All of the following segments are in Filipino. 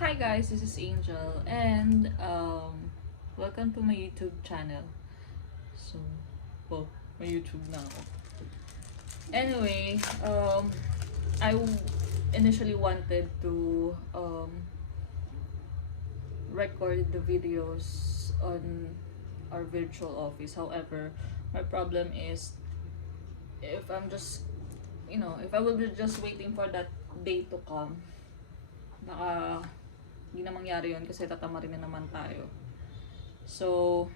Hi guys, this is Angel and welcome to my YouTube channel. So, well, my YouTube now. Anyway, initially wanted to record the videos on our virtual office. However, my problem is if I'm just, if I will be just waiting for that day to come, baka hindi na mangyari yun kasi tatamarin na naman tayo. So,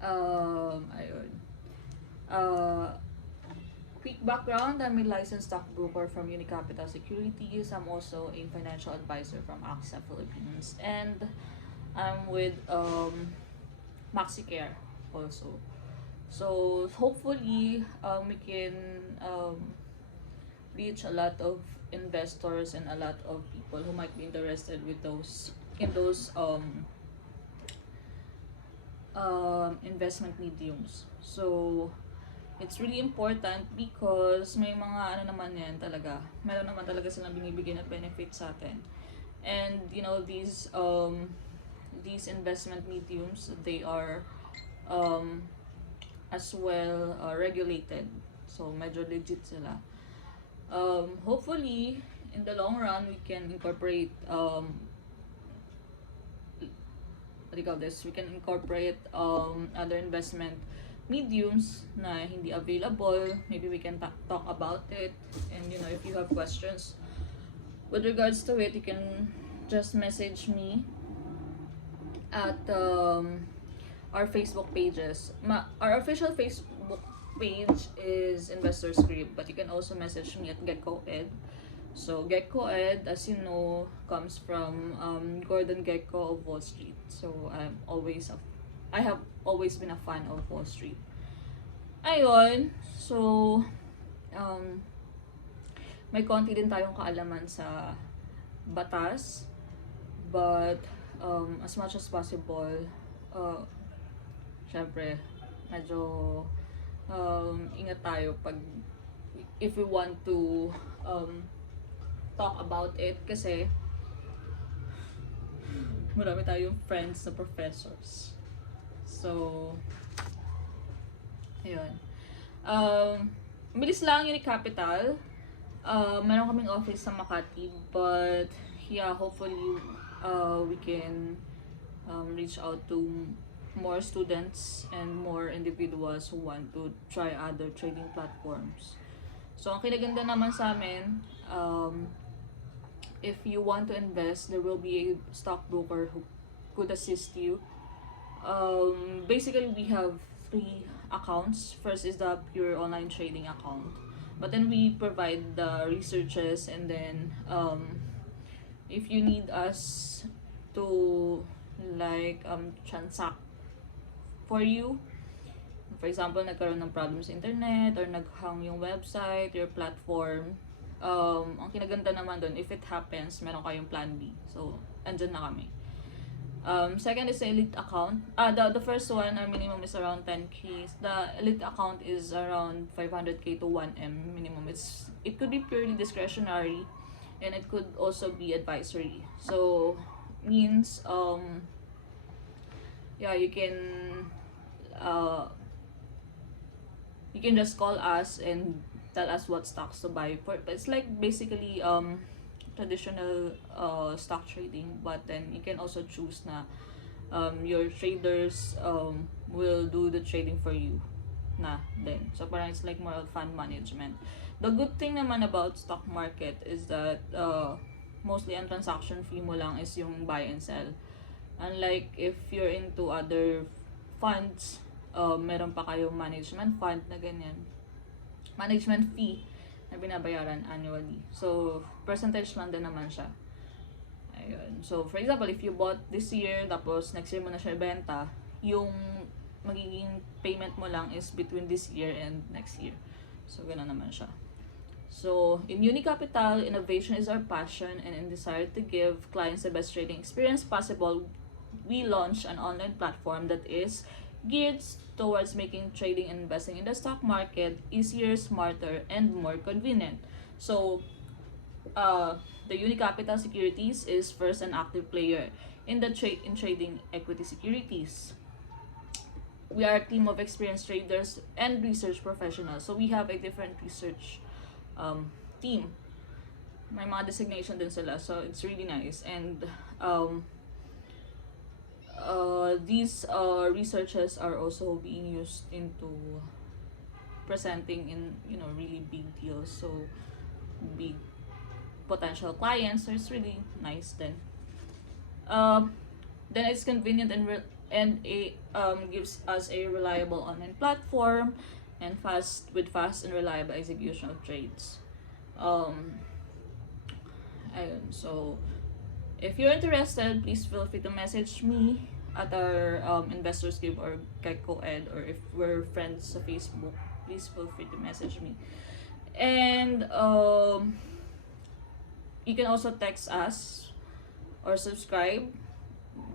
ayun. Quick background, I'm a licensed stockbroker from Unicapital Securities. I'm also a financial advisor from Philippines. And I'm with MaxiCare also. So, hopefully, we can reach a lot of investors and a lot of people who might be interested with those investment mediums. So it's really important because may mga ano naman yan talaga. Meron naman talaga silang binibigyan na benefits sa atin. And these investment mediums, they are as well regulated. So medyo legit sila. Hopefully in the long run we can incorporate what do you call this? We can incorporate other investment mediums na hindi available. Maybe we can talk about it. And if you have questions with regards to it, you can just message me at our Facebook pages. Our official Facebook page is Investor Script, but you can also message me at GeckoEd. So GeckoEd, as you know, comes from Gordon Gekko of Wall Street. So I have always been a fan of Wall Street. Ayun, so may konti din tayong kaalaman sa batas, but as much as possible, syempre medyo ingat tayo if we want to talk about it kasi marami tayong friends na professors. So, ayun. Bilis lang Unicapital. Meron kaming office sa Makati, but yeah, hopefully we can reach out to more students and more individuals who want to try other trading platforms. So, ang kinaganda naman sa amin, if you want to invest, there will be a stockbroker who could assist you. Basically, we have 3 accounts. First is the pure online trading account. But then we provide the researches, and then if you need us to transact for you, for example, nagkaroon ng problem sa internet or naghang yung website, your platform, ang kinaganda naman doon, if it happens, meron kayong plan B. So, andyan na kami. Second is the elite account. The first one, our minimum is around 10K. The elite account is around 500K to 1M minimum. It could be purely discretionary, and it could also be advisory. So, means, yeah, you can just call us and tell us what stocks to buy for. It's like basically traditional stock trading, but then you can also choose na your traders will do the trading for you na then. So parang it's like more of fund management. The good thing naman about stock market is that mostly ang transaction fee mo lang is yung buy and sell. Unlike if you're into other funds, meron pa kayong management fund na ganyan. Management fee na binabayaran annually. So, percentage lang din naman siya. Ayun. So, for example, if you bought this year, tapos next year mo na siya ibenta, yung magiging payment mo lang is between this year and next year. So, gano'n naman siya. So, in Unicapital, innovation is our passion, and in desire to give clients the best trading experience possible, we launched an online platform that is geared towards making trading and investing in the stock market easier, smarter, and more convenient. So, the Unicapital Securities is first an active player in trading equity securities. We are a team of experienced traders and research professionals. So we have a different research team. May mga designation din sila. So it's really nice. And these researches are also being used into presenting in, really big deals. So big potential clients. So it's really nice then. Then it's convenient and gives us a reliable online platform and fast and reliable execution of trades. So if you're interested, please feel free to message me at our investors group or Gecko Ed, or if we're friends sa Facebook, please feel free to message me. And you can also text us or subscribe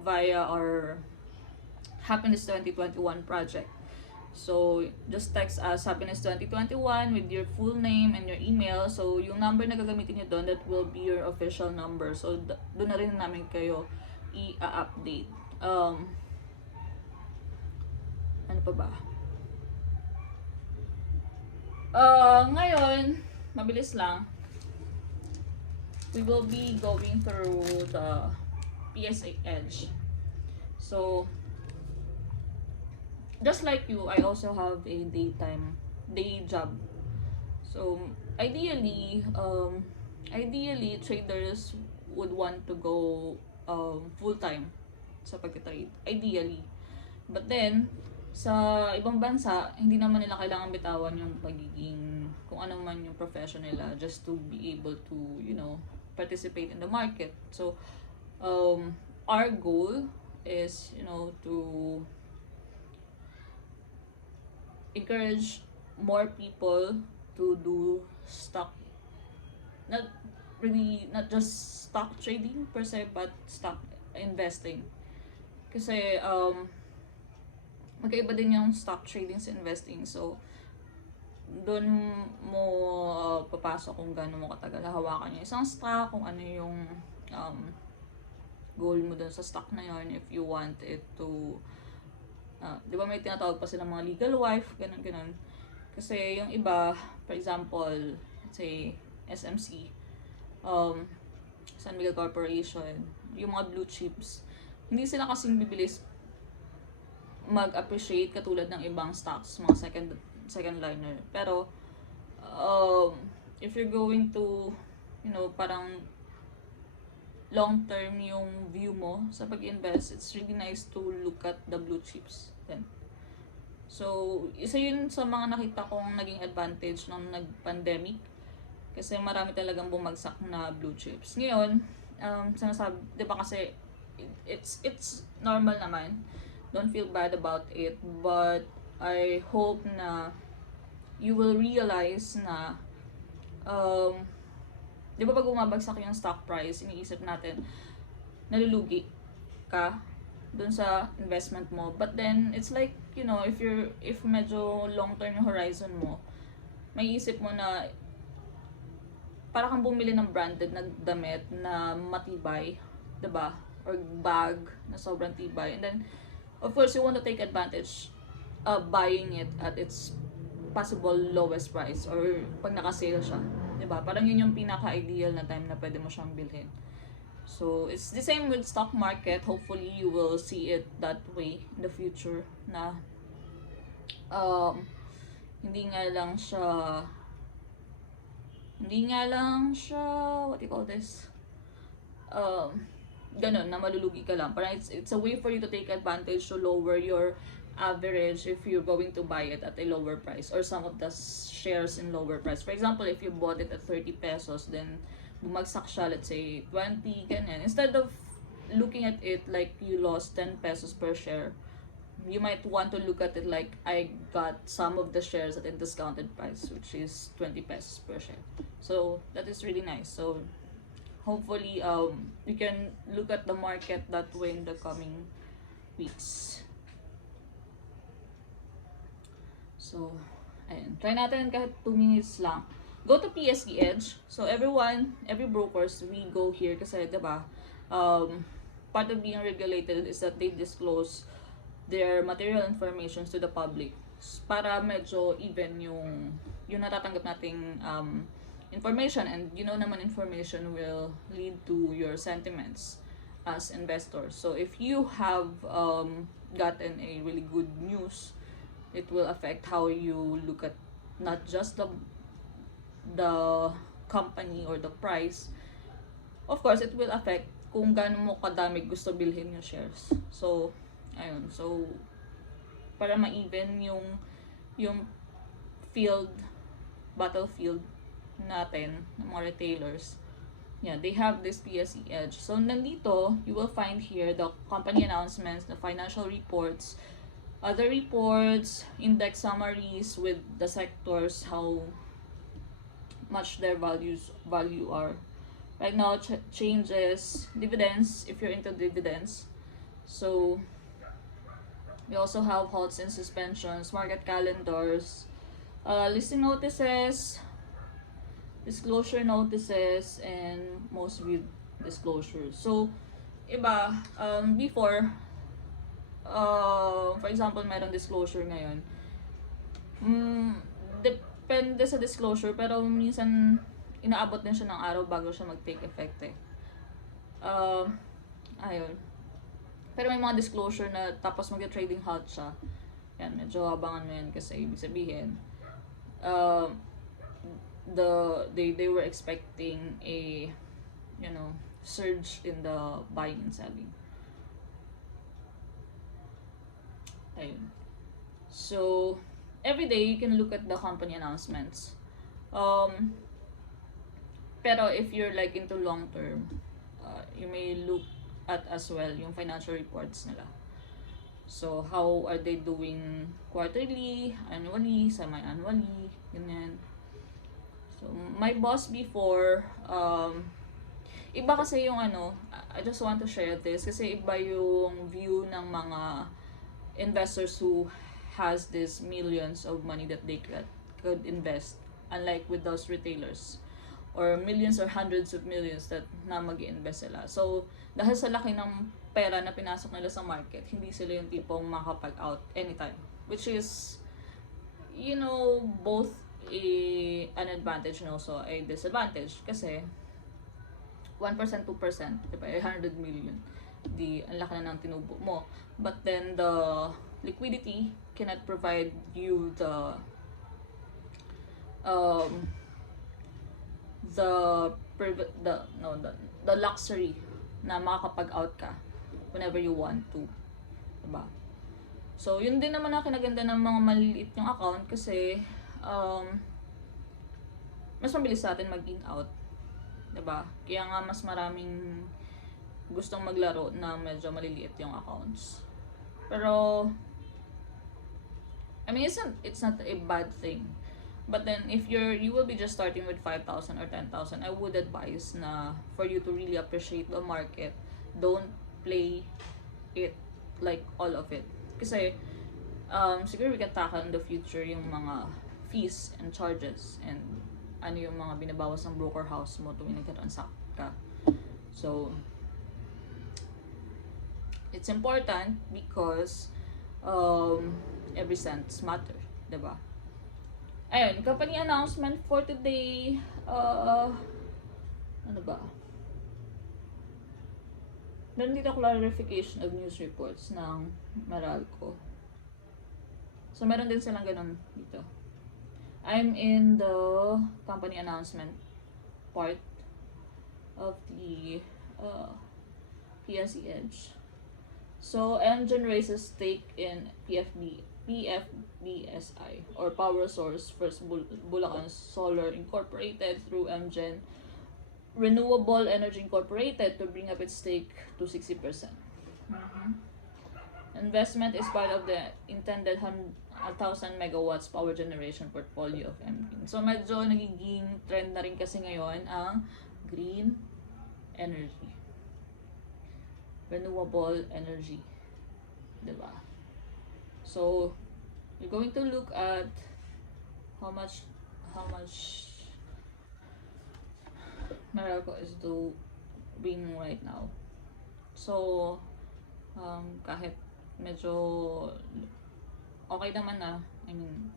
via our Happiness 2021 project. So, just text us Happiness 2021 with your full name and your email. So, yung number na gagamitin nyo doon, that will be your official number. So, doon na rin namin kayo i-update. Ano pa ba? Ngayon, mabilis lang. We will be going through the PSA Edge. So, just like you, I also have a day job. So, ideally, traders would want to go full-time sa pag-trade. Ideally. But then, sa ibang bansa, hindi naman nila kailangan bitawan yung pagiging, kung ano man yung profession nila, just to be able to, participate in the market. So, our goal is, to encourage more people to do stock, not just stock trading per se, but stock investing. Kasi magkaiba din yung stock trading sa investing. So doon mo papasok kung gaano mo katagal hawakan yung isang stock, kung ano yung goal mo dun sa stock na yun, if you want it to di ba may tinatawag pa silang mga legal wife, ganun. Kasi yung iba, for example, let's say SMC, San Miguel Corporation, yung mga blue chips, hindi sila kasing bibilis mag-appreciate katulad ng ibang stocks, mga second liner. Pero if you're going to, parang long term yung view mo sa pag-invest, it's really nice to look at the blue chips then. So, isa yun sa mga nakita kong naging advantage nung nag-pandemic, kasi marami talagang bumagsak na blue chips. Ngayon, sinasabi, di ba kasi it's normal naman, don't feel bad about it, but I hope na you will realize na di ba pag bumabagsak yung stock price, iniisip natin nalulugi ka dun sa investment mo. But then it's like, if medyo long term yung horizon mo, may isip mo na para kang bumili ng branded na damit na matibay, diba? Or bag na sobrang tibay. And then of course you want to take advantage of buying it at its possible lowest price, or pag naka-sale siya, diba? Parang yun yung pinaka-ideal na time na pwede mo siyang bilhin. So, it's the same with stock market. Hopefully, you will see it that way in the future na hindi nga lang siya what do you call this? Ganun, na malulugi ka lang. Parang it's a way for you to take advantage to lower your average if you're going to buy it at a lower price, or some of the shares in lower price. For example, if you bought it at 30 pesos, then bumagsak siya, let's say 20, ganyan. Instead of looking at it like you lost 10 pesos per share, you might want to look at it like I got some of the shares at a discounted price, which is 20 pesos per share. So that is really nice. So hopefully you can look at the market that way in the coming weeks. So, ayun. Try natin kahit 2 minutes lang. go to PSE Edge. So every brokers, we go here kasi, diba, part of being regulated is that they disclose their material information to the public para medyo even yung natatanggap nating information, and naman information will lead to your sentiments as investors. So if you have gotten a really good news, it will affect how you look at not just the company or the price. Of course, it will affect kung gaano mo kadami gusto bilhin yung shares. So ayun, so para ma-even yung battlefield natin ng mga retailers, yeah, they have this PSE Edge. So nandito, you will find here the company announcements, the financial reports, other reports, index summaries with the sectors, how much their value are right now, changes, dividends if you're into dividends. So we also have halts and suspensions, market calendars, listing notices, disclosure notices, and most viewed disclosures. So iba, before, for example, merong disclosure ngayon, depende sa disclosure, pero minsan inaabot din siya ng araw bago siya mag-take effect eh. Ayun. Pero may mga disclosure na tapos mag-trading halt siya. Yan, medyo abangan mo yan kasi ibig sabihin, they were expecting a surge in the buying and selling. Ayun. So every day you can look at the company announcements. Pero if you're like into long term, you may look at as well yung financial reports nila. So how are they doing quarterly, annually, semi-annually, ganyan. So my boss before, iba kasi yung I just want to share this kasi iba yung view ng mga investors who has this millions of money that they could invest, unlike with those retailers or millions or hundreds of millions that na mag-invest sila. So dahil sa laki ng pera na pinasok nila sa market, hindi sila yung tipong makapag-out anytime, which is both an advantage and also a disadvantage kasi 1%, 2%, diba, 100 million, di ang laki na ng tinubo mo, but then the liquidity cannot provide you the luxury na makakapag-out ka whenever you want to, diba? So yun din naman ang kinaganda ng mga maliliit yung account kasi mas mabilis sa atin mag-in out, diba? Kaya nga mas maraming gustong maglaro na medyo maliliit yung accounts. Pero I mean, it's not a bad thing. But then if you will be just starting with 5,000 or 10,000, I would advise na for you to really appreciate the market, don't play it like all of it. Kasi siguro we can tackle in the future yung mga fees and charges and ano yung mga binabawas ng broker house mo tuwing nagka-transact ka. So it's important because every cent matter, diba? Ayun, company announcement for today, ano ba? Meron dito clarification of news reports ng Meralco. So meron din silang ganun dito. I'm in the company announcement part of the PSE Edge. So Engine raises stake in PFBSI or Power Source First Bulacan Solar Incorporated through Engine Renewable Energy Incorporated to bring up its stake to 60%. Investment is part of the intended 1,000 megawatts power generation portfolio of MPIN. So medyo nagiging trend na rin kasi ngayon ang green energy, renewable energy, diba? So you're going to look at how much Meralco is doing right now. So, kahit medyo okay naman na, I mean,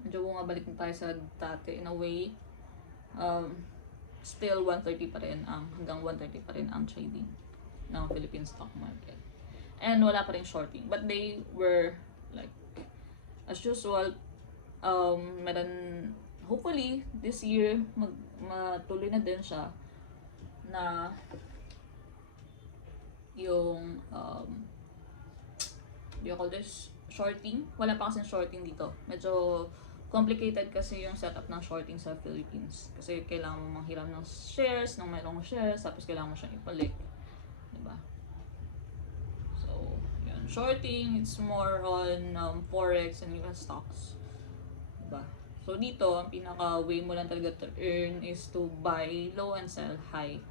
medyo bumabalik na tayo sa dati in a way, um, still 130 pa rin hanggang 130 pa rin ang trading ng Philippine stock market. And wala pa rin shorting. But they were like, as usual, meron, hopefully, this year, matuloy na din siya na yung, you call this, shorting. Wala pa kasing shorting dito. Medyo complicated kasi yung setup ng shorting sa Philippines. Kasi kailangan mo manghiram ng shares, ng mayroong shares, tapos kailangan mo siyang ipalit. Diba? So, yun. Shorting, it's more on forex and US stocks. Diba? So, dito, ang pinaka-way mo lang talaga to earn is to buy low and sell high.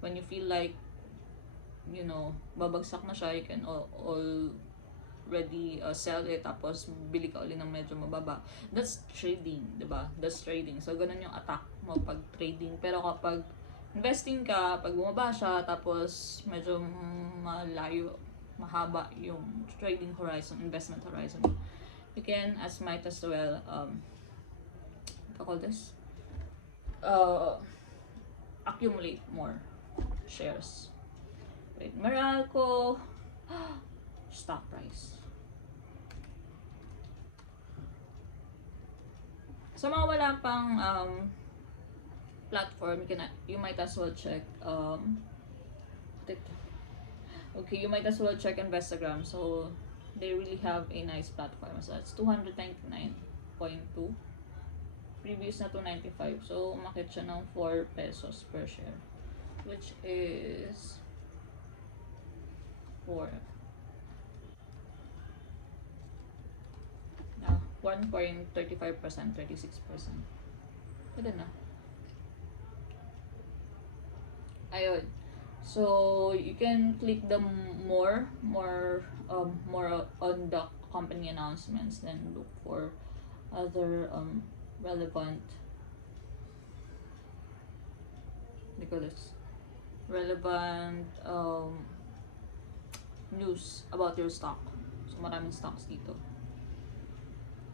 When you feel like, you know, babagsak na siya, you can already sell it, tapos bili ka ulit ng medyo mababa. That's trading, diba? That's trading. So, ganun yung attack mo pag trading. Pero kapag investing ka, pag bumaba siya, tapos medyo malayo, mahaba yung trading horizon, investment horizon, you can as might as well, what call this? Accumulate more shares. Wait, Meralco, stock price. Sa mga wala pang platform, you might as well check okay, you might as well check Instagram. So they really have a nice platform. So that's 299.2. Previous na 295. So umakit siya ng 4 pesos per share, which is 1.35%, 36%. Pwede na. Ayun. So, you can click the more on the company announcements, then look for other relevant, because relevant news about your stock. So, maraming stocks dito.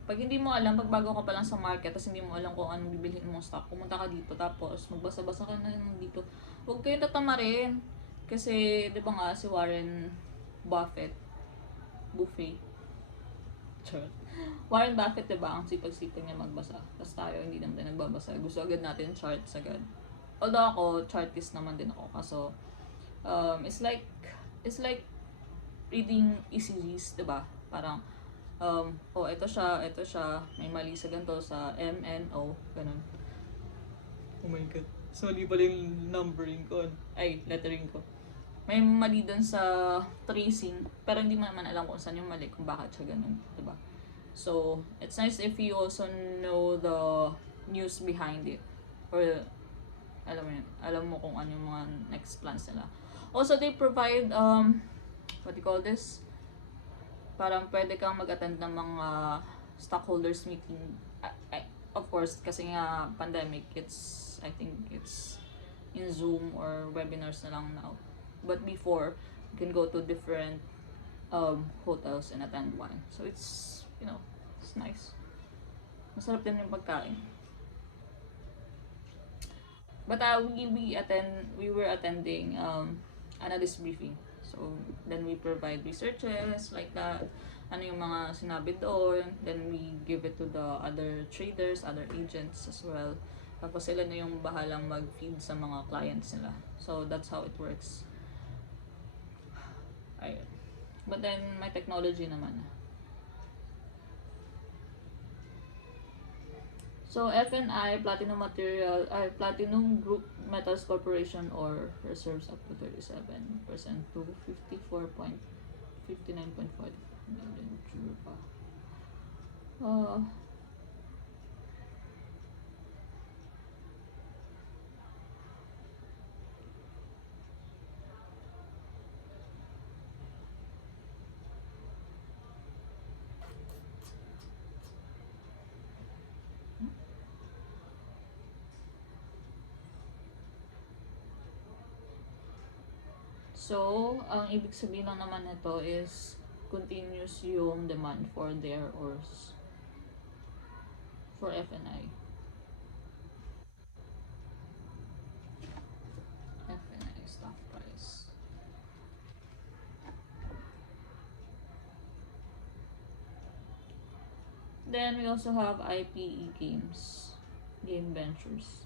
Pag hindi mo alam, pag bago ka pa lang sa market, tapos hindi mo alam kung anong bibilhin mong stock, pumunta ka dito, tapos magbasa-basa ka na dito. Huwag kayong tatamarin. Kasi, di ba nga, si Warren Buffett, Warren Buffett, di ba, ang sipag-sipag niya magbasa. Tapos tayo, hindi naman tayo nagbabasa. Gusto agad natin charts agad. Although ako, chartist naman din ako. Kaso, it's like reading ECGs, di ba? Parang, ito siya, may mali sa ganito, sa MNO, ganun. Oh my god. So, mali pala yung numbering ko. Ay, lettering ko. May mali dun sa tracing, pero hindi mo naman alam kung saan yung mali, kung bakit siya ganun, diba? So, it's nice if you also know the news behind it. Or, alam mo kung ano yung mga next plans nila. Also, they provide, what do you call this? Parang pwede kang mag-attend ng mga stockholders meeting. Of course, kasi nga pandemic, I think it's in Zoom or webinars na lang now. But before, you can go to different hotels and attend one. So it's, it's nice. Masarap din yung pagkain. But we were attending analyst briefing. So, then we provide researches like that. Ano yung mga sinabi doon. Then we give it to the other traders, other agents as well. Tapos sila na yung bahalang mag-feed sa mga clients nila. So, that's how it works. Ayun. But then, may technology naman. So, FNI, Platinum Group Metals Corporation, or reserves up to 37% to 59.5 million euro pa. So, ang ibig sabihin lang naman nito is continuous yung demand for their ores for FNI. FNI stock price. Then we also have IPE games, game ventures.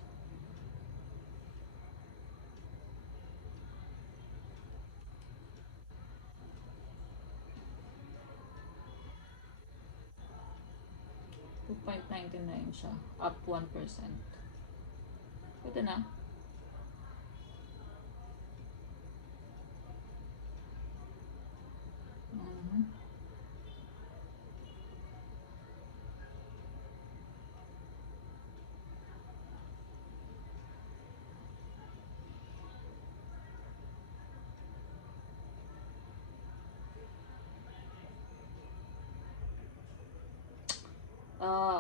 $2.99 siya, up 1%. Pwede na. Mhm.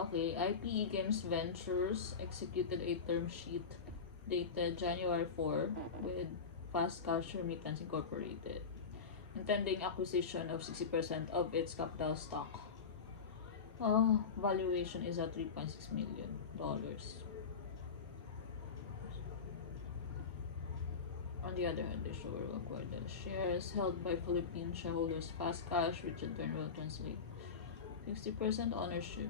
Okay, IPE Games Ventures executed a term sheet dated January 4 with Fast Cash Remittance Incorporated, intending acquisition of 60% of its capital stock. Valuation is at $3.6 million. On the other hand, the show will acquire the shares held by Philippine shareholders Fast Cash, which in turn will translate 60% ownership.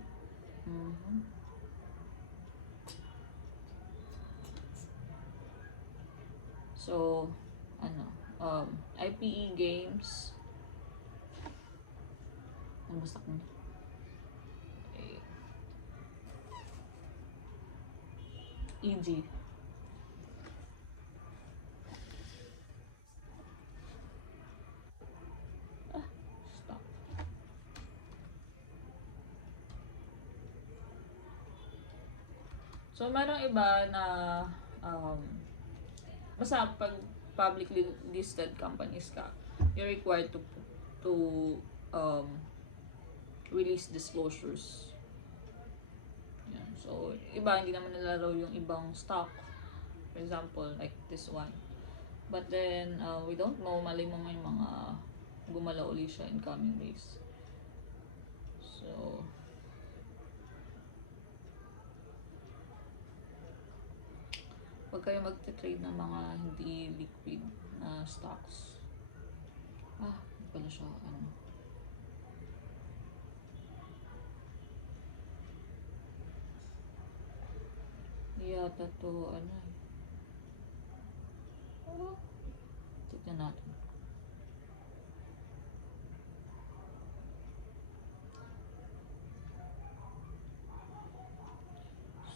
Mm-hmm. So, IPE Games. Ano basta ko? EG. Stop. So, merong iba na basta pag publicly listed companies ka, you're required to um, release disclosures. Yan. So, iba, hindi naman nalaro yung ibang stock. For example, like this one. But then, we don't know, mali mo may mga gumalaw ulit siya in coming days. So, huwag kayo magte-trade ng mga hindi liquid na stocks. Hindi pala siya, yata to, tignan natin.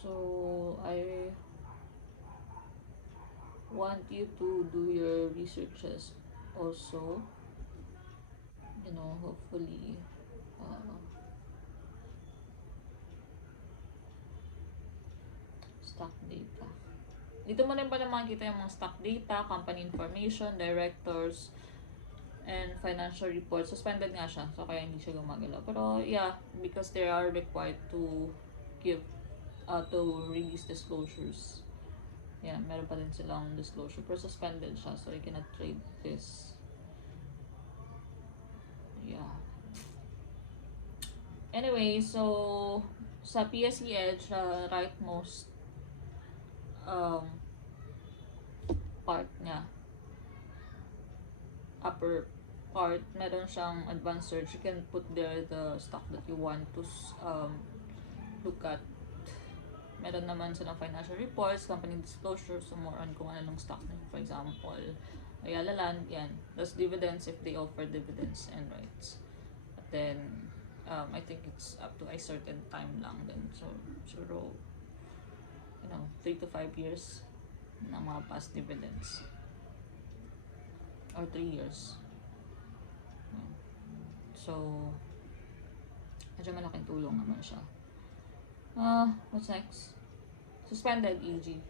So, I want you to do your researches also. Hopefully, stock data. Dito mo rin pala makikita yung mga stock data, company information, directors, and financial reports. Suspended nga siya, so kaya hindi siya gumagalaw. Pero yeah, because they are required to give, to release disclosures. Yeah, meron pa rin silang disclosure. Pero suspended siya, so you cannot trade this. Yeah. Anyway, so sa PSE Edge, rightmost part niya, upper part, meron siyang advanced search. You can put there the stock that you want to look at. Meron naman silang financial reports, company disclosure, so more on kung anong stock na. For example, Ayala Land, yan. Those dividends if they offer dividends and rights. But then, I think it's up to a certain time lang then. So, 3 to 5 years ng mga past dividends. Or 3 years. So, medyo malaking tulong naman siya. What's next? Suspended EG.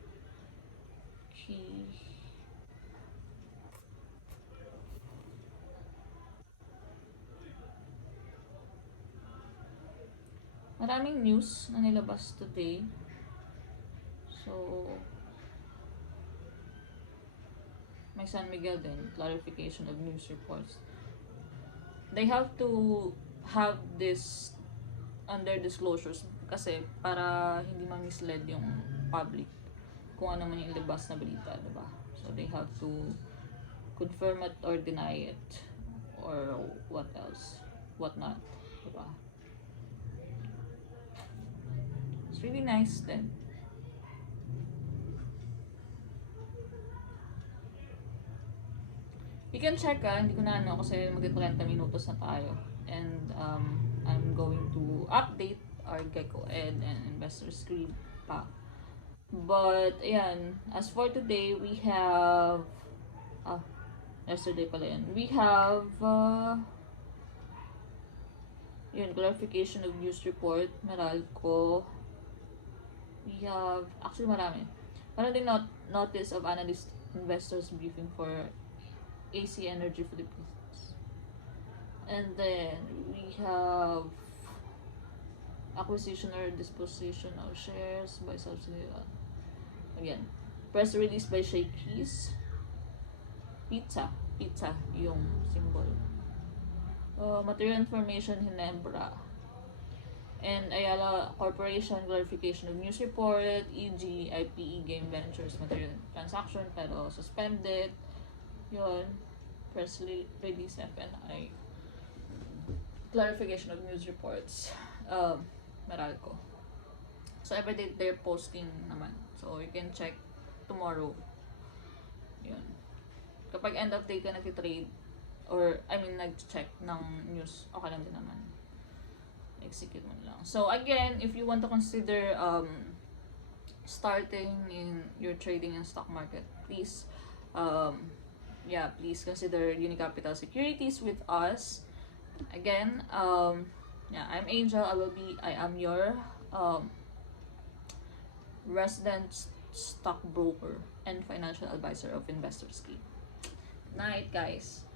Maraming news na nilabas today. So, may San Miguel din, clarification of news reports. They have to have this under disclosures kasi para hindi ma-mislead yung public kung ano man yung libas na balita, diba? So they have to confirm it or deny it or what else, what not, diba? It's really nice then. You can check hindi ko na ano kasi mag-30 minutos na tayo. And I'm going to update our Gecko Ed and Investor Screen pa. But, ayan, as for today, we have, yesterday pala yan, we have, yun, clarification of news report, Meralco, we have, actually marami. Meron din notice of analyst investors briefing for AC Energy Philippines. And then we have acquisition or disposition of shares by subsidiary. Again, press release by Shakey's. Pizza yung symbol. Material information, Hinebra. And Ayala Corporation, clarification of news report, e.g. IPE Game Ventures material transaction pero suspended. Yun, press release FNI, clarification of news reports, Meralco. So everyday they're posting naman, so you can check tomorrow. Yun, kapag end of day ka nag-trade or nag-check ng news, okay lang din naman, execute mo lang. So again, if you want to consider starting in your trading in stock market, please please consider Unicapital Securities with us. Again, I'm Angel. I am your resident stockbroker and financial advisor of Investors Key. Night, guys.